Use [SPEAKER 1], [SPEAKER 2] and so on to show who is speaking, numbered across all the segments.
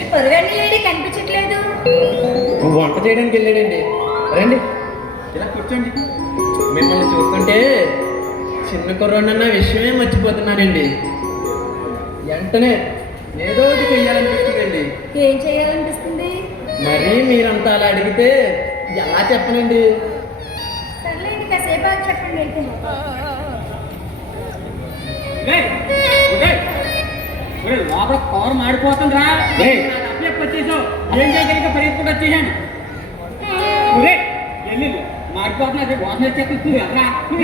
[SPEAKER 1] ఈ పొరగండి లేడీ కనిపించట్లేదు.
[SPEAKER 2] వంట చేయడానికి వెళ్ళాడండి. రండి. ఇలా కూర్చోండి. మిమ్మల్ని చూస్తుంటే చిన్న కుర్రోడన్న విషయమే మర్చిపోతున్నానండి వెంటనే ఏదో ఒకటి చెయ్యాలనిపిస్తుందండి.
[SPEAKER 1] ఏం చేయాలనిపిస్తుంది
[SPEAKER 2] మరి మీరంతా అలా అడిగితే ఎలా చెప్పనండి?
[SPEAKER 1] సర్లేండి కాసేపు చెప్పండి అయితే
[SPEAKER 3] లోపల పవర్ మాడిపోతుందిరా. వచ్చేసావు ఏం చేయగలిగే పరిగెత్తుకుంటూ వచ్చేసాను. ఒరే వెళ్ళి మాడిపోతున్నా అదే వాసన వచ్చేసి నువ్వు ఎర్రా నువ్వు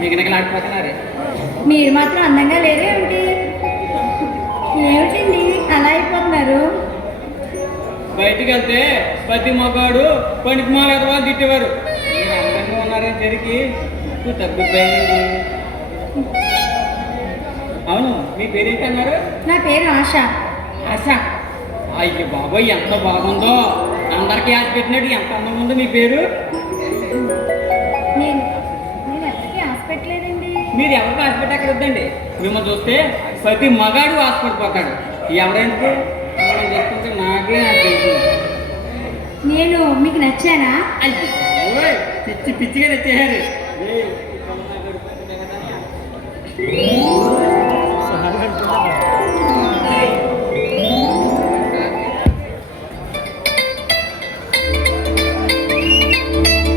[SPEAKER 3] దిగనగలాడిపోతున్నారే
[SPEAKER 1] మీరు మాత్రం అందంగా లేరే ఏమిటి? ఏమిటండి? అలా అయిపోతున్నారు?
[SPEAKER 3] బయటికి వెళ్తే ప్రతి మగాడు పనికి మాలేదు వాళ్ళు తిట్టేవారు. అందంగా ఉన్నారని జరిగి తగ్గిపోయింది అవును మీ పేరు ఏంటి అన్నారు
[SPEAKER 1] నా పేరు ఆశ.
[SPEAKER 3] ఆశ? అయ్యో బాబోయ్ ఎంత బాగుందో. అందరికీ ఆశ పెట్టినట్టు ఎంత అందంగా ఉందో మీ పేరు?
[SPEAKER 1] నేను నేను ఎవరికి హాస్పిటలేదండి
[SPEAKER 3] మీరు ఎవరికి ఆశ పెట్టి అక్కడ వద్దండి. మిమ్మల్ని చూస్తే ప్రతి మగాడు ఆశపడిపోతాడు. ఎవరంటే? చూస్తుంటే నాకే అనిపిస్తుంది
[SPEAKER 1] నేను మీకు నచ్చానా?
[SPEAKER 3] పిచ్చి పిచ్చిగా తెచ్చేయారు